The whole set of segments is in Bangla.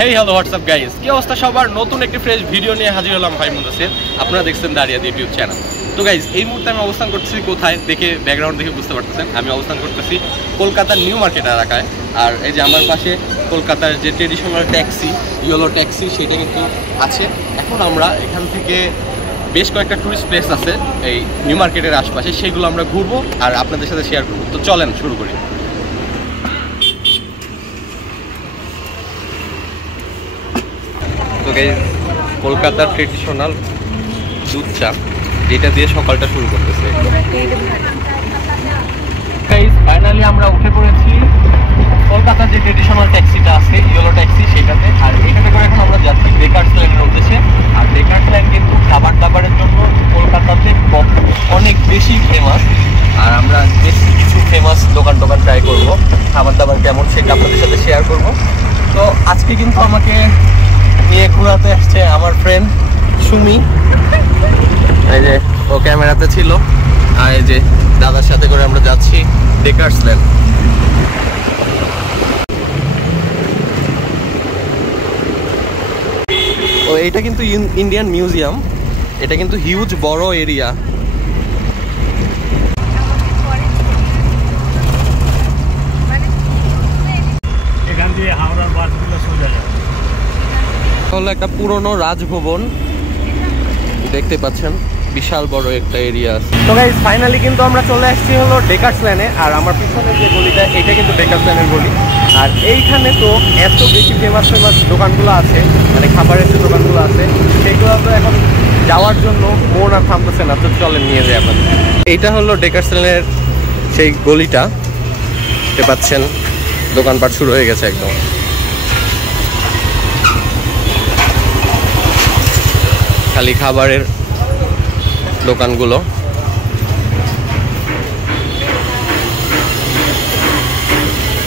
হেই হ্যালো হোয়াটসঅ্যাপ গাইস, কি অবস্থা সবার? নতুন একটি ফ্রেশ ভিডিও নিয়ে হাজির হলাম ভাই মুদাসির। আপনারা দেখছেন দাঁড়িয়াদি ইউটিউব চ্যানেল। তো গাইস, এই মুহূর্তে আমি অবস্থান করতেছি কোথায়? দেখে ব্যাকগ্রাউন্ড দেখে বুঝতে পারতেছেন আমি অবস্থান করতেছি কলকাতার নিউ মার্কেট এলাকায়। আর এই যে আমার পাশে কলকাতার যে ট্রেডিশনাল ট্যাক্সি, ইয়েলো ট্যাক্সি, সেটা কিন্তু আছে। এখন আমরা এখান থেকে বেশ কয়েকটা টুরিস্ট প্লেস আছে এই নিউ মার্কেটের আশপাশে, সেগুলো আমরা ঘুরবো আর আপনাদের সাথে শেয়ার করবো। তো চলেন শুরু করি। তো গাইস, কলকাতার ট্রেডিশনাল দুধ চা, যেটা দিয়ে সকালটা শুরু করতেছে। গাইস, ফাইনালি আমরা উঠে পড়েছি কলকাতার যে ট্রেডিশনাল ট্যাক্সিটা আছে, ইয়েলো ট্যাক্সি, সেটাতে। আর এখানে করে এখন আমরা যাচ্ছি বেকার্স ল্যান্ডের উদ্দেশ্যে। আর বেকার্স ল্যান্ড কিন্তু খাবার দাবারের জন্য কলকাতাতে অনেক বেশি ফেমাস। আর আমরা বেশ কিছু ফেমাস দোকান ট্রাই করবো, খাবার দাবার কেমন সেটা আপনাদের সাথে শেয়ার করব। তো আজকে কিন্তু আমাকে নিয়ে ঘোরাতে আসছে আমার ফ্রেন্ড সুমি। এই যে ও ক্যামেরাতে ছিল, আর এই যে দাদার সাথে করে আমরা যাচ্ছি বেকার্স ল্যান্ড। ও এটা কিন্তু ইন্ডিয়ান মিউজিয়াম, এটা কিন্তু হিউজ বড় এরিয়া। এখান দিয়ে হাওড়ার বাসগুলো সোজা যায়। হলো একটা পুরনো রাজভবন, দেখতে পাচ্ছেন বিশাল বড় একটা এরিয়া আছে। তো গাইস, ফাইনালি কিন্তু আমরা চলে আসছি হলো বেকার্স ল্যান্ডে। আর আমার পিছনে যে গলিটা, এটা কিন্তু বেকার্স ল্যান্ডের গলি। আর এইখানে তো এত বেশি ফেমাস দোকানগুলো আছে, মানে খাবারের যে দোকানগুলো আছে, সেইগুলো তো এখন যাওয়ার জন্য মন আর থামতেছে না। তো চলেন নিয়ে যাই আপনাদের। এইটা হলো বেকার্স ল্যান্ডের সেই গলিটা, দেখতে পাচ্ছেন দোকানপাট শুরু হয়ে গেছে একদম। খালি খাবারের দোকানগুলো।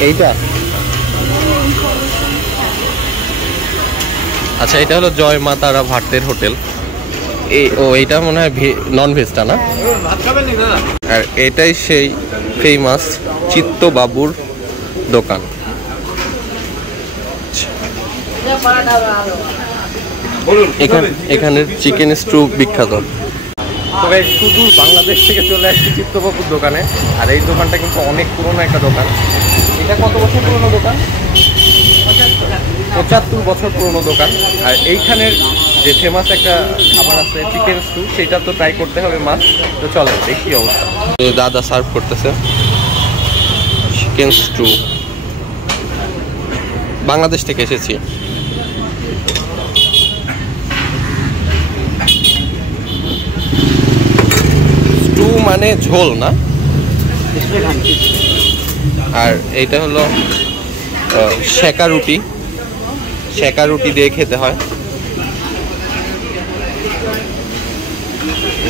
এইটা আচ্ছা, এটা হলো জয় মা তারা ভাতের হোটেল। এইটা মনে হয় নন ভেজটা না? আর এটাই সেই ফেমাস চিত্তবাবুর দোকান। এখানের চিকেন স্টু বিখ্যাত। তো গাইস, সুদূর বাংলাদেশ থেকে চলে আসছি চিত্তবাবুর দোকানে। আর এই দোকানটা কিন্তু অনেক পুরনো একটা দোকান। এটা কত বছর পুরনো দোকান? 75 বছর পুরনো দোকান। আর এইখানের যে ফেমাস একটা খাবার আছে চিকেন স্টু, সেটা তো ট্রাই করতে হবে মাছ। তো চলেন দেখি অবস্থা। দাদা সার্ভ করতেছে চিকেন স্টু, বাংলাদেশ থেকে এসেছি। স্টু মানে ঝোল না? আর এইটা হলো সেকা রুটি, সেকা রুটি দিয়ে খেতে হয়।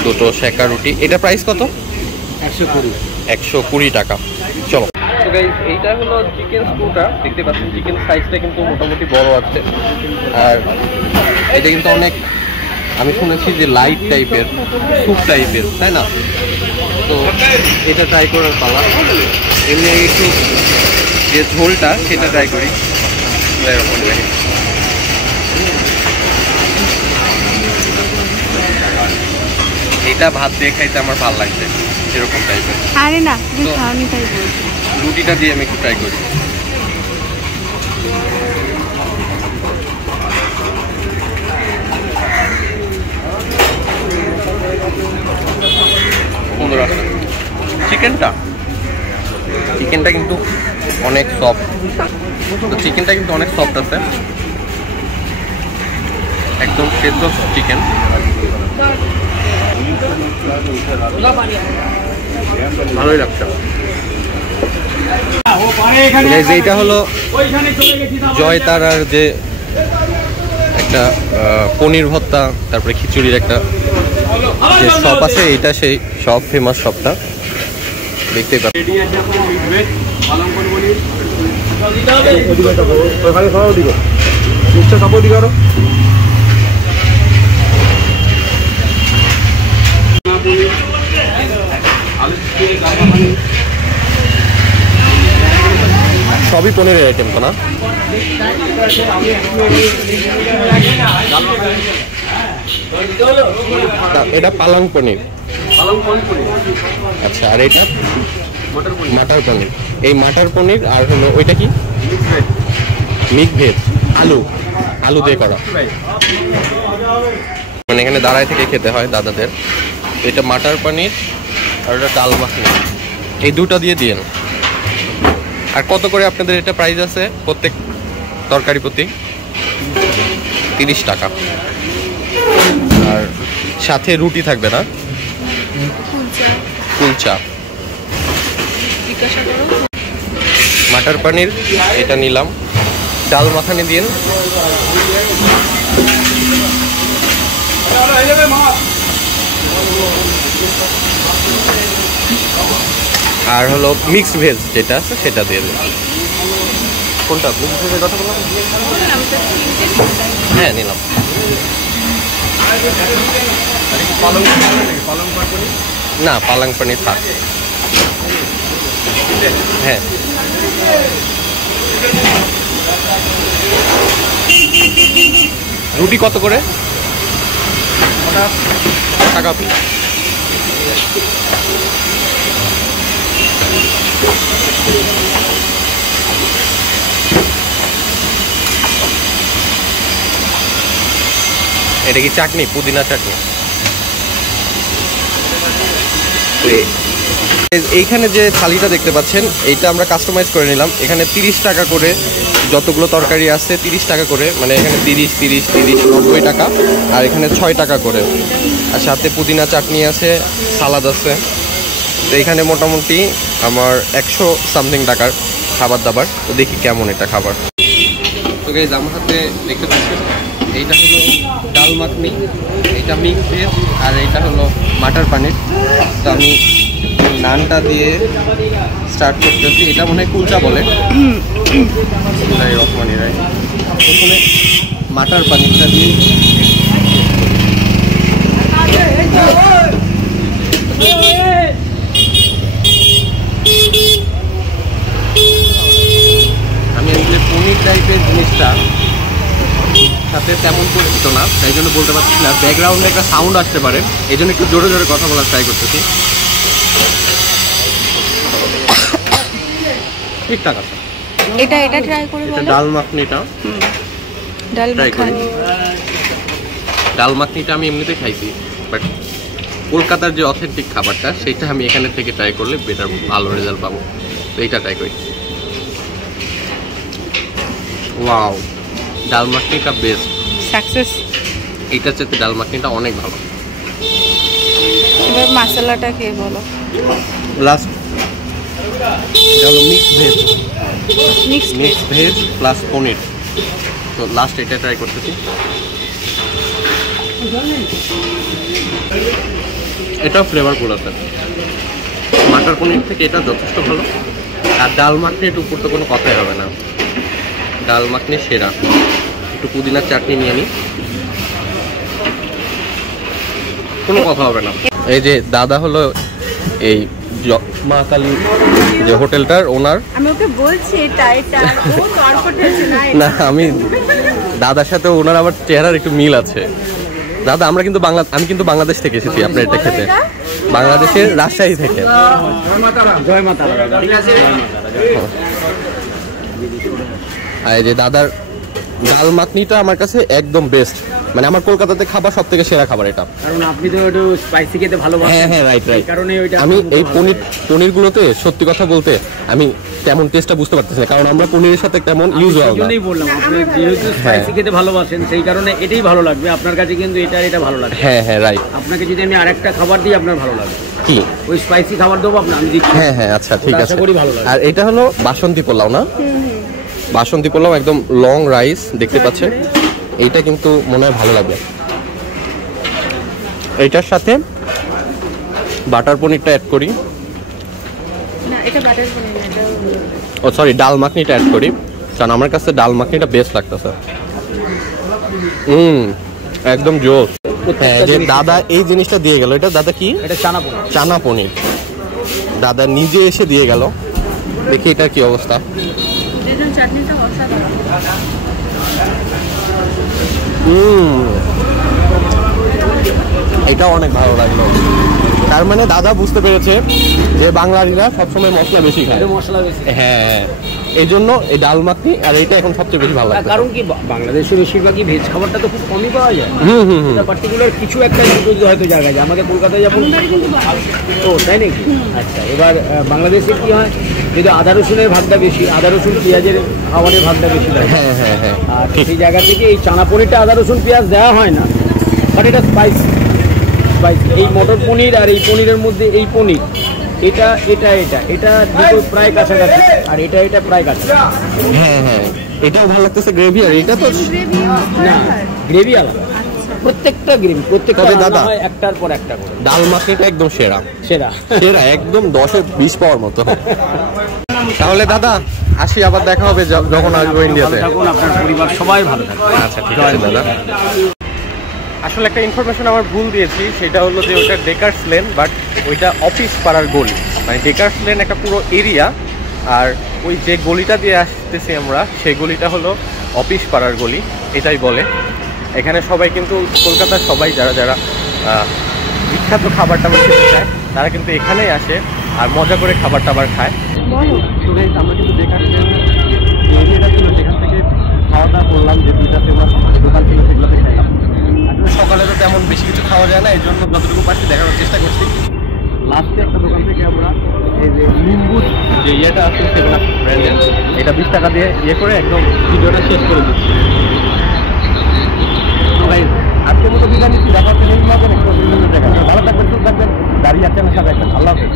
দুটো সেকা রুটি। এটা প্রাইস কত? 120 টাকা। চলো। তো গাইস, এইটা হলো চিকেন স্টুটা, দেখতে পাচ্ছেন চিকেন সাইজটা কিন্তু মোটামুটি বড় আছে। আর এটা কিন্তু অনেক, আমি শুনেছি যে লাইট টাইপের, স্যুপ টাইপের, তাই না? তো এটা ট্রাই করার পালা। এমনি একটু যে ঝোলটা, সেটা ট্রাই করি। এরকম দেখি, এটা ভাত দিয়ে খাইতে আমার ভালো লাগছে, এরকম টাইপের। আরে না, তুমি খাওনি তাই বলছি। রুটিটা দিয়ে আমি একটু ট্রাই করি। চিকেনটা কিন্তু অনেক সফট। তো চিকেনটা কিন্তু অনেক সফট আছে, একদম সেদ্ধ চিকেন। ভালোই লাগছে। এইটা হলো জয় তারার যে একটা পনির ভর্তা, তারপরে খিচুড়ির একটা যে শপ আছে, এইটা সেই শপ, ফেমাস শপটা, দেখতেই পাচ্ছি। সবই পনিরের আইটেম তো না? এটা পালং পনির। আচ্ছা, আর এটা মাটার পনির। এই মাটার পনির আর হলো ওইটা কি? মিক্স ভেজ, আলু আলু দিয়ে করা। মানে এখানে দাঁড়ায় থেকে খেতে হয় দাদাদের। এটা মাটার পনির আর ওটা ডাল মাখনি, এই দুটো দিয়ে দিন। আর কত করে আপনাদের এটা প্রাইস আছে প্রত্যেক তরকারি প্রতি? 30 টাকা। আর সাথে রুটি থাকবে না? কুলচা। মাটার পনির এটা নিলাম, ডাল মাখানি দিন। আর হলো মিক্সড ভেজ যেটা আছে সেটা দিয়ে দিন। কোনটা কথা বললাম? হ্যাঁ নিলাম। না, পালং পনির থাক। হ্যাঁ, রুটি কত করে? টাকা পিস। এটা কি চাটনি? পুদিনা চাটনি। এইখানে যে থালিটা দেখতে পাচ্ছেন এইটা আমরা কাস্টমাইজ করে নিলাম। এখানে 30 টাকা করে যতগুলো তরকারি আছে 30 টাকা করে, মানে এখানে 30 30 30 90 টাকা। আর এখানে 6 টাকা করে। আর সাথে পুদিনা চাটনি আছে, সালাদ আছে। তো এখানে মোটামুটি আমার 100 সামথিং টাকার খাবার দাবার। তো দেখি কেমন এটা খাবার। তো গাইস আমার হাতে দেখতে পাচ্ছেন এইটা হলো ডাল মাখনি, এইটা মিক্স ভেজ, আর এইটা হলো মাটার পনির। তো আমি নানটা দিয়ে স্টার্ট করতেছি। এটা মনে হয় কুলচা বলে। প্রথমে মাটার পনিরটা দিয়ে আমি আসলে পনির টাইপের জিনিসটা সাথে তেমন পরিচিত না, তাই জন্য বলতে পারছি না। ব্যাকগ্রাউন্ডে একটা সাউন্ড আসতে পারে, এই জন্য একটু জোরে জোরে কথা বলার ট্রাই করতেছি। ঠিকঠাক আছে। এটা ট্রাই করে বলো। ডাল মাখনিটা ডাল মাখানি। ডাল মাখনিটা আমি এমনিতে খাইছি, বাট কলকাতার যে অথেন্টিক খাবারটা সেইটা আমি এখানে থেকে ট্রাই করলে বেটার, ভালো রেজাল্ট পাবো। তো এইটা ট্রাই করি। ওয়াও, ডাল মাখনিটা বেস্ট, সাকসেস। এইটার চেয়ে ডাল মাখনিটা অনেক ভালো। এবার মশলাটা কে বলো। লাস্ট এটা হলো mix veg, mix veg plus paneer. তো লাস্ট এটা ট্রাই করতেছি। এটা ফ্লেভারফুল আছে, মাটার পনির থেকে এটা যথেষ্ট ভালো। আর ডাল মাখনি একটু উপর তো কোনো কথাই হবে না, ডাল মাখনি সেরা। একটু পুদিনার চাটনি নিয়ে নিই, কোনো কথা হবে না। এই যে দাদা হলো এই মা কালী যে হোটেলটার ওনার। আমি ওকে বলছি না, আমি দাদার সাথে ওনার আবার চেহারার একটু মিল আছে। দাদা আমি কিন্তু বাংলাদেশ থেকে এসেছি আপনার এটা খেতে, বাংলাদেশের রাজশাহী থেকে। জয় মাতা। আর এই যে দাদার ডাল মাখনিটা আমার কাছে একদম বেস্ট, মানে আমার কলকাতাতে খাবার সব থেকে সেরা খাবার এটা। কারণ আপনি তো একটু স্পাইসি খেতে ভালোবাসেন। হ্যাঁ হ্যাঁ, রাইট রাইট। কারণে ওইটা আমি এই পনিরগুলোতে সত্যি কথা বলতে আমি তেমন টেস্টটা বুঝতে পারতেছি না, কারণ আমরা পনিরের সাথে তেমন ইউজ হয় না। এইজন্যই বললাম আপনি যেহেতু স্পাইসি খেতে ভালোবাসেন সেই কারণে এটাই ভালো লাগবে আপনার কাছে, কিন্তু এটা ভালো লাগবে। হ্যাঁ হ্যাঁ, রাইট। আপনাকে যদি আমি আরেকটা খাবার দিই আপনার ভালো লাগবে। কি? ওই স্পাইসি খাবার দেবো আপনার, আমি দিচ্ছি। হ্যাঁ হ্যাঁ, আচ্ছা ঠিক আছে। আশা করি ভালো লাগবে। আর এটা হলো বাসন্তী পোলাও না? বাসন্তী পোলাও, একদম লং রাইস দেখতে পাচ্ছেন। এইটা কিন্তু মনে হয় ভালো লাগবে। এইটার সাথে বাটার পনিরটা অ্যাড করি। না, এটা বাটার পনির না, এটা ও সরি, ডাল মাখনিটা অ্যাড করি, কারণ আমার কাছে ডাল মাখনিটা বেস্ট লাগতেছে। একদম জোস। হ্যাঁ, যে দাদা এই জিনিসটা দিয়ে গেল, এটা দাদা কি? এটা চানা পনির। চানা পনির দাদা নিজে এসে দিয়ে গেল। দেখি এটার কি অবস্থা। যেজন চাটনিটা অসাধারণ। এটা অনেক ভালো লাগলো। তার মানে দাদা বুঝতে পেরেছে যে বাঙালিরা সবসময় মশলা বেশি খায়। এটা মশলা বেশি। হ্যাঁ, এই জন্য এই ডাল মাখনি আর এইটা এখন সবচেয়ে বেশি ভালো লাগে। কারণ কি বাংলাদেশে বেশিরভাগই ভেজ খাবারটা তো খুব কমই পাওয়া যায়। হুম। এটা পার্টিকুলার কিছু একটা দুটো হয়তো জায়গায় যায়। আমাদের কলকাতায় যেমন ও তাই নাকি? আচ্ছা, এবার বাংলাদেশে কি হয়, যদি আদা রসুনের ভাগটা বেশি, আদা রসুন পেঁয়াজের খাবারের ভাগটা বেশি লাগে। হ্যাঁ। আর সেই জায়গা থেকে এই চানা পনিরটা আদা রসুন পেঁয়াজ দেওয়া হয় না, বাট এটা স্পাইসি। এই মটর পনির আর এই পনিরের মধ্যে এই পনির এটা দুটো প্রায় কাছাকাছি, আর এটা প্রায় কাছাকাছি। হ্যাঁ, এটাও ভালো লাগতেছে গ্রেভি, আর এটা তো গ্রেভি না, গ্রেভি আলাদা, প্রত্যেকটা গ্রেভি প্রত্যেকটা তবে রান্না দাদা, হয় একটার পর একটা করে। ডাল মাখনিটা একদম সেরা সেরা একদম 10-এ 20 পাওয়ার মতো। তাহলে দাদা আসি, আবার দেখা হবে যখন আসবো ইন্ডিয়াতে। ভালো থাকুন, আপনার পরিবার সবাই ভালো থাকুন। আচ্ছা, ঠিক আছে দাদা। আসলে একটা ইনফরমেশন আমার ভুল দিয়েছি, সেটা হলো যে ওটা ডেকার্স লেন, বাট ওইটা অফিস পাড়ার গলি। মানে ডেকার্স লেন একটা পুরো এরিয়া, আর ওই যে গলিটা দিয়ে আসতেছি আমরা, সেই গলিটা হলো অফিস পাড়ার গলি, এটাই বলে। এখানে সবাই কিন্তু কলকাতার সবাই যারা বিখ্যাত খাবার টাবার খেতে চায়, তারা কিন্তু এখানেই আসে আর মজা করে খাবার টাবার খায়। আমরা কিন্তু ডেকার্স লেন যে এরিয়াটা ছিল, সেখান থেকে খাওয়া দাওয়া করলাম, যে দুইটা ফেমাস দোকান ছিল সেগুলোতে খাইলাম। আসলে সকালে তো তেমন বেশি কিছু খাওয়া যায় না, এই জন্য যতটুকু পারছি দেখানোর চেষ্টা করছি। লাস্টে একটা দোকান থেকে আমরা এই যে নিম্বু যে ইয়েটা আছে, সেগুলো ব্র্যান্ডের, এটা 20 টাকা দিয়ে ইয়ে করে একদম ভিডিওটা শেষ করে দিচ্ছি। তো গাইস, আজকের মতো বিদায় নিচ্ছি, দেখা হচ্ছে নেক্সট ব্লগে, নেক্সট ভিডিওতে দেখা হবে। ভালো থাকবেন, সুস্থ থাকবেন, দাঁড়িয়ে আছেন সাথে। আল্লাহ হাফেজ।